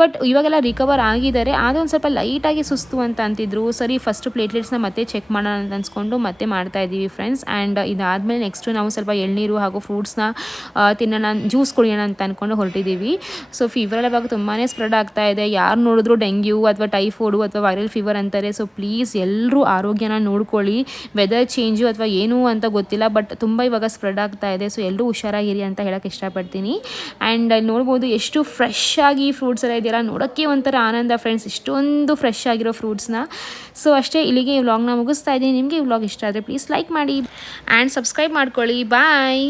S1: ಬಟ್ ಇವಾಗೆಲ್ಲ ರಿಕವರ್ ಆಗಿದ್ದಾರೆ, ಆದರೆ ಒಂದು ಸ್ವಲ್ಪ ಲೈಟಾಗಿ ಸುಸ್ತು ಅಂತ ಅಂತಿದ್ರು. ಸರಿ ಫಸ್ಟ್ ಪ್ಲೇಟ್ಲೆಟ್ಸ್ನ ಮತ್ತೆ ಚೆಕ್ ಮಾಡೋಣ ಅಂತ ಅನ್ಸ್ಕೊಂಡು ಮತ್ತೆ ಮಾಡ್ತಾ ಇದ್ದೀವಿ ಫ್ರೆಂಡ್ಸ್ ಆ್ಯಂಡ್ ಇದಾದಮೇಲೆ ನೆಕ್ಸ್ಟು ನಾವು ಸ್ವಲ್ಪ ಎಳ್ನೀರು ಹಾಗೂ ಫ್ರೂಟ್ಸ್ನ ತಿನ್ನೋಣ ಜ್ಯೂಸ್ ಕುಡಿಯೋಣ ಅಂತ ಅಂದ್ಕೊಂಡು ಹೊರಟಿದ್ದೀವಿ ಸೊ ಫೀವರ್ ಇವಾಗ ತುಂಬಾ ಸ್ಪ್ರೆಡ್ ಆಗ್ತಾ ಇದೆ. ಯಾರು ನೋಡಿದ್ರು ಡೆಂಗ್ಯೂ ಅಥವಾ ಟೈಫಾಯ್ಡು ಅಥವಾ ವೈರಲ್ ಫೀವರ್ ಅಂತಾರೆ. ಸೊ ಪ್ಲೀಸ್ ಎಲ್ಲರೂ ಆರೋಗ್ಯನ ನೋಡ್ಕೊಳ್ಳಿ. ವೆದರ್ ಚೇಂಜು ಅಥವಾ ಏನು ಅಂತ ಗೊತ್ತಿಲ್ಲ ಬಟ್ ತುಂಬ ಇವಾಗ ಸ್ಪ್ರೆಡ್ ಆಗ್ತಾ ಇದೆ. ಸೊ ಎಲ್ಲರೂ ಹುಷಾರಾಗಿರಿ ಅಂತ ಹೇಳೋಕ್ಕೆ ಇಷ್ಟಪಡ್ತೀನಿ. ಆ್ಯಂಡ್ ಅಲ್ಲಿ ನೋಡ್ಬೋದು ಎಷ್ಟು ಫ್ರೆಶ್ ಆಗಿ ಫ್ರೂಟ್ಸ್ ಎಲ್ಲ ಇದೆಯಲ್ಲ. ನೋಡೋಕ್ಕೆ ಒಂಥರ ಆನಂದ ಫ್ರೆಂಡ್ಸ್ ಇಷ್ಟೊಂದು ಫ್ರೆಶ್ ಆಗಿರೋ ಫ್ರೂಟ್ಸ್ನ ಸೊ ಅಷ್ಟೇ ಇಲ್ಲಿಗೆ ಈ ವ್ಲಾಗ್ನ ಮುಗಿಸ್ತಾ ಇದ್ದೀನಿ. ನಿಮಗೆ ಈ ವ್ಲಾಗ್ ಇಷ್ಟ ಆದರೆ ಪ್ಲೀಸ್ ಲೈಕ್ ಮಾಡಿ. ಆ್ಯಂಡ್ ಸಬ್ಸ್ಕ್ರೈಬ್ ಮಾಡ್ಕೊಳ್ಳಿ. ಬಾಯ್